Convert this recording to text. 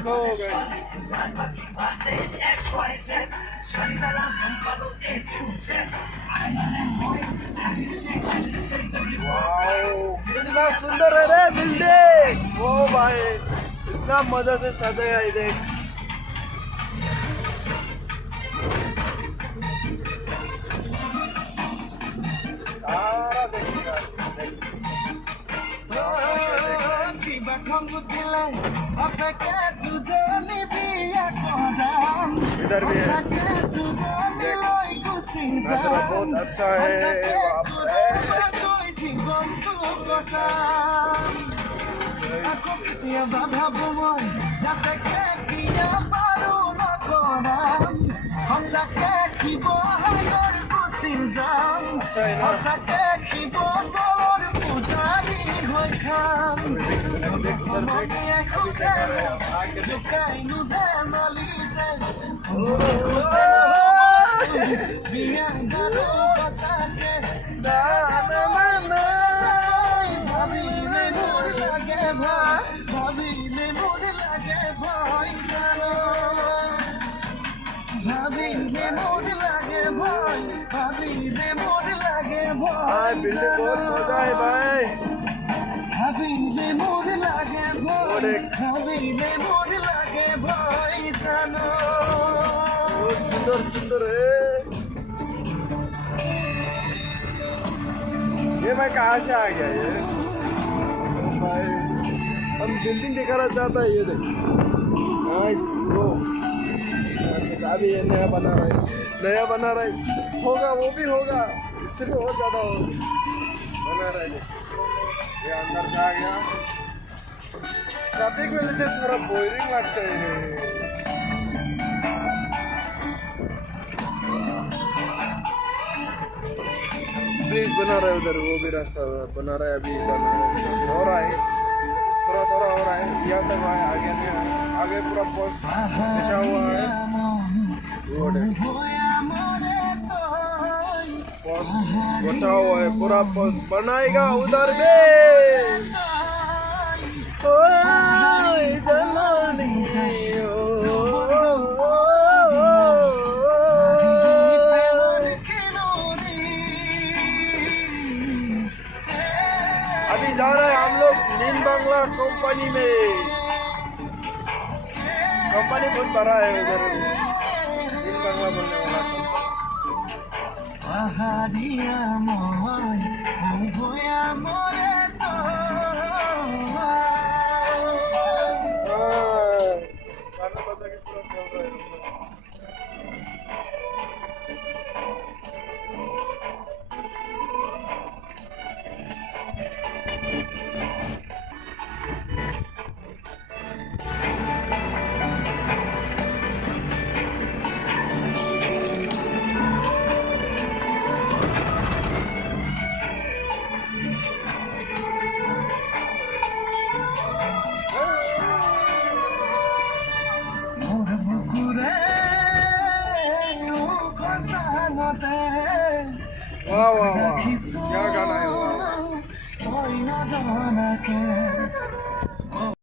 देखो कितना सुंदर है रे बिल्डिंग। ओ भाई इतना मजा से सजाया है देख। सारा देखिएगा इधर भी है नजारा बहुत अच्छा है। बिल्डिंग बहुत मजा है भाई। बहुत सुंदर सुंदर है। ये मैं कहाँ से आ गया ये भाई। हम बिल्डिंग दिखाना चाहता है ये देख। Nice bro. अच्छा अभी ये नया बना रहा है होगा वो भी होगा इससे भी और ज़्यादा बना रहा है। ये अंदर से आ गया। ट्रैफिक वजह से थोड़ा बोरिंग लगता है। ब्रिज बना रहा है उधर, वो भी रास्ता बना रहा है अभी हो रहा है। थोड़ा थोड़ा हो रहा है यहाँ तक है, आगे नहीं आगे पूरा पोस्ट बैठा हुआ है। रोड है पोस्ट बैठा हुआ है, पूरा पोस्ट बनाएगा उधर में। अभी जा रहे हैं हम लोग नीम बांग्ला कंपनी में। कंपनी बहुत बड़ा है उधर, नीम बांग्ला बोलने वाला गाना बजा के पूरा चल रहा है। वाह वाह वाह क्या गाना है।